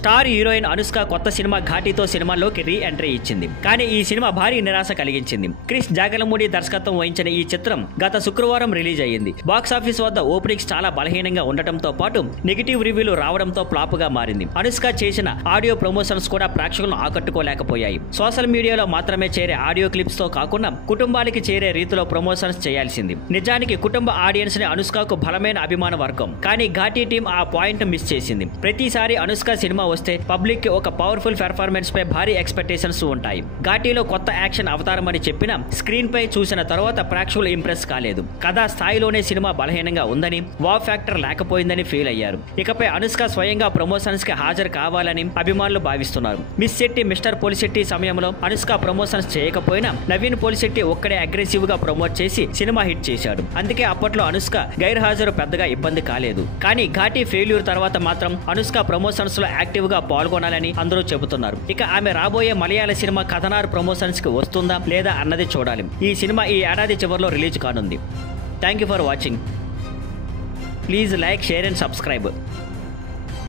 Star heroine Anushka కొత్త cinema ఘాటీతో సినిమాల్లోకి re entry ఇచ్చింది. కానీ ఈ సినిమా భారీ నిరాశ కలిగించింది. క్రిస్ జాగలమూడి దర్శకత్వం వహించిన ఈ చిత్రం గత శుక్రవారం రిలీజ్ అయ్యింది. బాక్సాఫీస్ వద్ద ఓపెనింగ్స్ చాలా బలహీనంగా ఉండటంతో పాటు నెగిటివ్ రివ్యూలు రావడంతో ఫ్లాప్ గా మారింది. అనుష్క చేసిన ఆడియో ప్రమోషన్స్ కూడా ప్రేక్షకులను ఆకట్టుకోలేకపోయాయి. సోషల్ మీడియాలో మాత్రమే చేరే ఆడియో క్లిప్స్ తో కాకుండా కుటుంబానికి చేరే రీతిలో ప్రమోషన్స్ చేయాల్సింది. నిజానికి కుటుంబ ఆడియన్స్ ని అనుష్కకు బలమైన అభిమాన వర్గం. కానీ ఘాటీ టీం ఆ పాయింట్ మిస్ చేసింది. ప్రతిసారి అనుష్క సినిమా వస్తే పబ్లిక్ కి ఒక పవర్ఫుల్ పెర్ఫార్మెన్స్ పై భారీ ఎక్స్పెక్టేషన్స్ ఉంటాయి. ఘాటీలో కొత్త యాక్షన్ అవతారం అని చెప్పినా స్క్రీన్ పై చూసిన తర్వాత ప్రేక్షకులు ఇంప్రెస్ కాలేదు. కథా స్థాయిలోనే సినిమా బలహీనంగా ఉందని, వావ్ ఫ్యాక్టర్ లేకపోయిందని ఫీల్ అయ్యారు. ఇకపై అనుష్క స్వయంగా ప్రమోషన్స్ కి హాజరు కావాలని అభిమానులు భావిస్తున్నారు. మిస్ శెట్టి మిస్టర్ పోలిశెట్టి సమయంలో అనుష్క ప్రమోషన్స్ చేయకపోయినా నవీన్ పోలిశెట్టి ఒక్కడే అగ్రెసివ్ గా ప్రమోట్ చేసి సినిమా హిట్ చేశాడు. అందుకే అప్పట్లో అనుష్క గైర్హాజరు పెద్దగా ఇబ్బంది కాలేదు. కానీ ఘాటీ ఫెయిల్యూర్ తర్వాత మాత్రం అనుష్క ప్రమోషన్స్ లో యాక్టివ్ గా పాల్గొనాలని అందరూ చెబుతున్నారు. ఇక ఆమె రాబోయే మలయాళ సినిమా కథనార్ ప్రమోషన్స్ కి వస్తుందా లేదా అన్నది చూడాలి. ఈ సినిమా ఈ ఏడాది చివరిలో రిలీజ్ కానుంది. Thank you for watching. Please like, share and subscribe.